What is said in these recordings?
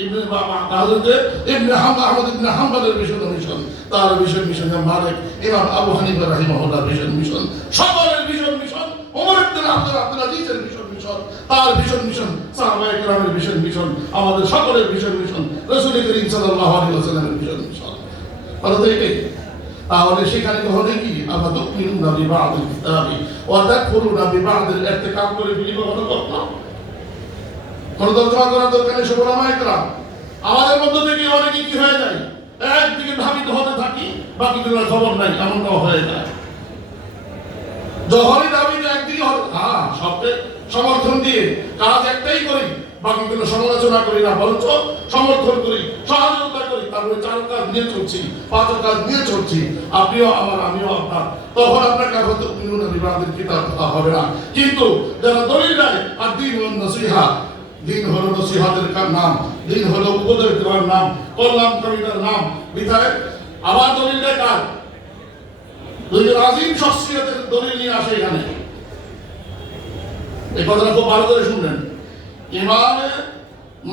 ইবনে আহমদ ইবনে হাম্বলের ভীষণ মিশন, তার ভীষণ মিশন, মালিক ইমাম আবু হানিফা রাহিমাহুল্লাহ ভীষণ মিশন, সকলের ভীষণ মিশন, ওমর ইবনে আব্দুল আজিজের ভীষণ মিশন, তার ভীষণ মিশন, সাহাবায়ে কেরামের ভীষণ মিশন, আমাদের সকলের ভীষণ মিশন, রাসূল করিম সাল্লাল্লাহু আলাইহি ওয়াসাল্লামের ভীষণ মিশন। বলতে এটাই। তাহলে সেখানে তো হলে কি আমরা তুমিনুনা বিবাদিল কিতাবি ওয়া তাকফুরুনা বিবাদিল ইরতিকাব করে ফেলি কখনো করতো কোন তর্জমা করার দরকার নেই। সুবহানাল্লাহ کرام আমাদের মধ্য থেকে অনেকে কি হয়ে যায়, একদিকে ধাবিত হতে থাকি, বাকিগুলোর খবর নাই, এমনটাও হয়ে যায়। যখনই দাবিতে একদিকে সবকে সমর্থন দিয়ে কাজ একটাই করি, বাকিগুলো সমালোচনা করি না, বরঞ্চ সমর্থন করি, সহযোগিতা করি, তারপরে 4 কাজ নিয়ে চলছি, 5 কাজ নিয়ে চলছি, আপনিও আমার আমিও আপনার, তখন আপনাকে হয়তো তুমিনুনা বিবাদিল কিতাব হবে না। কিন্তু যারা দলিল দেয় আর দ্বীন ওয়ান নসিহা, দিন হলো নসিহতের নাম, দিন হলো উপদেশ দেওয়ার নাম, কল্যাণকারীদের নাম, বিধায় আবার দলিল দেয় কার? দুইজন আজিম শখসিয়তের দলিল নিয়ে আসে এখানে। এই কথাটা খুব ভালো করে শুনলেন। ইমাম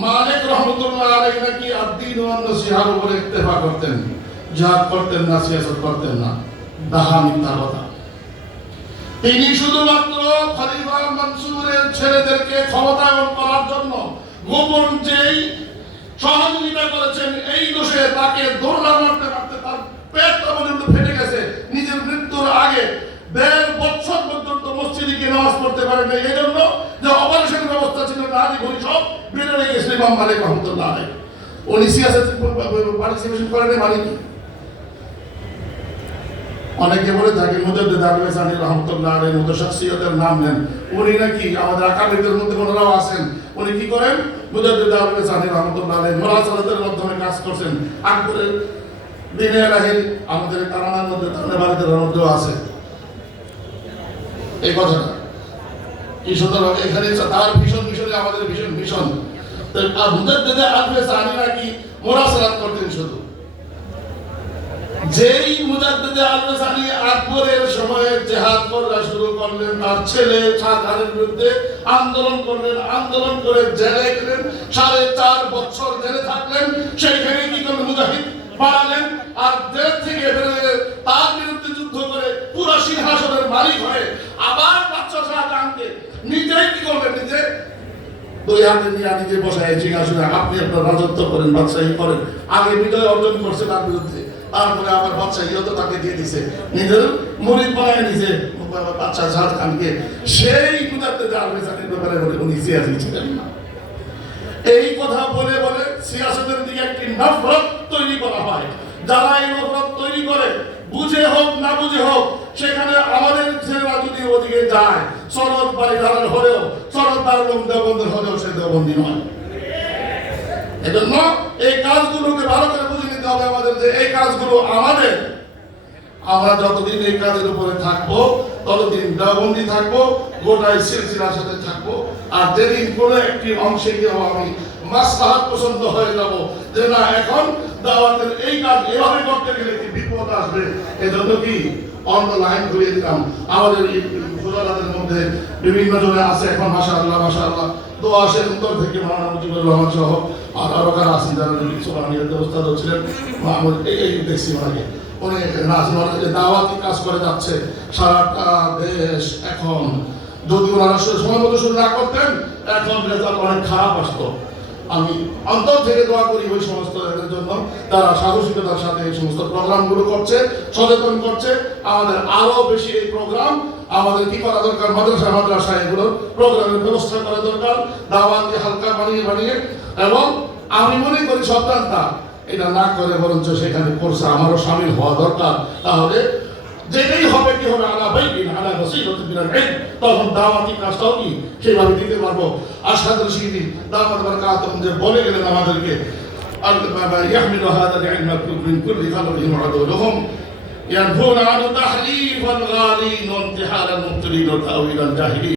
মালিক রহমতুল্লাহ আলাইহি নাকি আদ-দ্বীন ওয়ান নসিহার উপরে ইত্তেফা করতেন, জিহাদ করতেন না, সিয়াসত করতেন না। দাহা মিথ্যা কথা। তিনি শুধুমাত্র খলিফা মনসুরের ছেলেদেরকে ক্ষমতায়ন করার জন্য গোপন যেই সহযোগিতা করেছেন, এই দোষে তাকে দৌড়া মারতে মারতে তার পেটটা পর্যন্ত ফেটে গেছে। নিজের মৃত্যুর আগে 1.5 বছর পর্যন্ত মসজিদে গিয়ে নামাজ পড়তে পারেন না, এই জন্য যে অপারেশনের ব্যবস্থা ছিল নারী ঘড়ি সব বেরোয় গেছিল ইমাম মালিক রহমতুল্লাহ আলাইহি। উনি সিয়াসতে পার্টিসিপেশন করেন মানে কি? অনেকে বলে থাকে মুজাদ্দিদ আবুল সানি রহমতুল্লাহ আলাইহি মতো শখসিয়তের নাম নেন, উনি নাকি আমাদের আকাবিরদের মধ্যে ওনারাও আছেন। উনি কি করেন? মুজাদ্দিদ আবুল সানি রহমতুল্লাহ আলাইহি মুরাসালাতের মাধ্যমে কাজ করছেন। আকবরের দিনে এলাহির আমাদের তারানার মধ্যে, তারানা বাড়িদের মধ্যেও আছে এই কথাটা। কি সুতরাং এখানে তার ভীষণ মিশনে আমাদের ভীষণ মিশন। মুজাদ্দিদ আবুল সানি নাকি মুরাসালাত করতেন শুধু। যেই মুজাদ্দিদ আবুল সানি আকবরের সময়ে জিহাদ করা শুরু করলেন, তার ছেলে শাহজাহানের বিরুদ্ধে আন্দোলন করলেন, আন্দোলন করে জেলে গেলেন, 4.5 বছর জেলে থাকলেন। সেইখানে কি করলেন? মুজাহিদ বাড়ালেন, আর জেল থেকে বেরিয়ে তার বিরুদ্ধে যুদ্ধ করে পুরো সিংহাসনের মালিক হয়ে আবার বাদশা শাহজাহানকে নিজেই কি করলেন? নিজে 2 হাতে নিয়ে নিজে বসায় সিংহাসনে আপনি আপনার রাজত্ব করেন, বাদশাহী করেন। আগে বিজয় অর্জন করছে তার বিরুদ্ধে, তারপরে আবার বাদশাহীও তো তাকে দিয়ে দিছে, নিজের মুরিদ বানায় নিছে বাদশা শাহজাহানকে। সেই মুজাদ্দিদ আবুল সানির ব্যাপারে উনি সিয়াসি ছিলেন না। এই কথা বলে বলে সিয়াসতের দিকে একটি নফরত তৈরি করা হয়। যারা এই নফরত তৈরি করে, বুঝে হোক না বুঝে হোক, সেখানে আমাদের ছেলেরা যদি ওদিকে যায়, সনদ বাড়িদারের হলেও, সনদ দারুল দেওবন্দের হলেও সে দেওবন্দি নয়। এজন্য এই কাজগুলোকে ভালো করে বুঝে নিতে হবে আমাদের, যে এই কাজগুলো আমাদের। আমরা যতদিন এই কাজের উপরে থাকবো ততদিন দেওবন্দি থাকবো, গোটাই সিলসিলার সাথে থাকবো। আর যেদিন কোনো একটি অংশে গিয়ে আমি মাসলাহাত পছন্দ হয়ে যাব যে না এখন দাওয়াতের এই কাজ এভাবে করতে গেলে কি বিপদ আসবে, এজন্য কি অন্য লাইন ঘুরিয়ে দিলাম। আমাদের এই ফুলাদের মধ্যে বিভিন্ন জনে আছে এখন, মাশাআল্লাহ মাশাআল্লাহ, দোয়া আসে উত্তর থেকে মাওলানা মুজিবুর রহমান সহ আর আরো কারা আছেন যারা সুবহানিয়াতের উস্তাদ ছিলেন। মাহমুদ এই দেখছি মানে উনি দাওয়াতি কাজ করে যাচ্ছে সারাটা দেশ। এখন যদি ওনারা সময় মতো শুরু না করতেন, এখন রেজাল্ট অনেক খারাপ আসতো। আমি অন্তর থেকে দোয়া করি ওই সমস্ত এদের জন্য তারা সাহসিকতার সাথে এই সমস্ত প্রোগ্রামগুলো করছে, সচেতন করছে। আমাদের আরো বেশি এই প্রোগ্রাম আমাদের কি করা দরকার? মাদ্রাসায় এগুলো প্রোগ্রামের ব্যবস্থা করা দরকার, দাওয়াতকে হালকা বানিয়ে। এবং আমি মনে করি সন্তানটা এটা না করে বরঞ্চ সেখানে করছে আমারও শামিল হওয়া দরকার। তাহলে যেটাই হবে কি হবে আলা বাইকিন আলা বাসীরাতিন মিনাল ইলম, তখন দাওয়াতি কাজটাও কি সেইভাবে দিতে পারবো। আশহাদ রশিদি দাওয়াত বারাকাতুহুম যে বলে গেলেন আমাদেরকে, ইয়াহমিলু হাযাল ইলমা মিন কুল্লি খালফিহিম আদুলুহুম ইয়ানফুনা আন তাহরিফাল গালিন ওয়া ইন্তিহারাল মুবতিলিন ওয়া তাওয়িলাল জাহিলিন।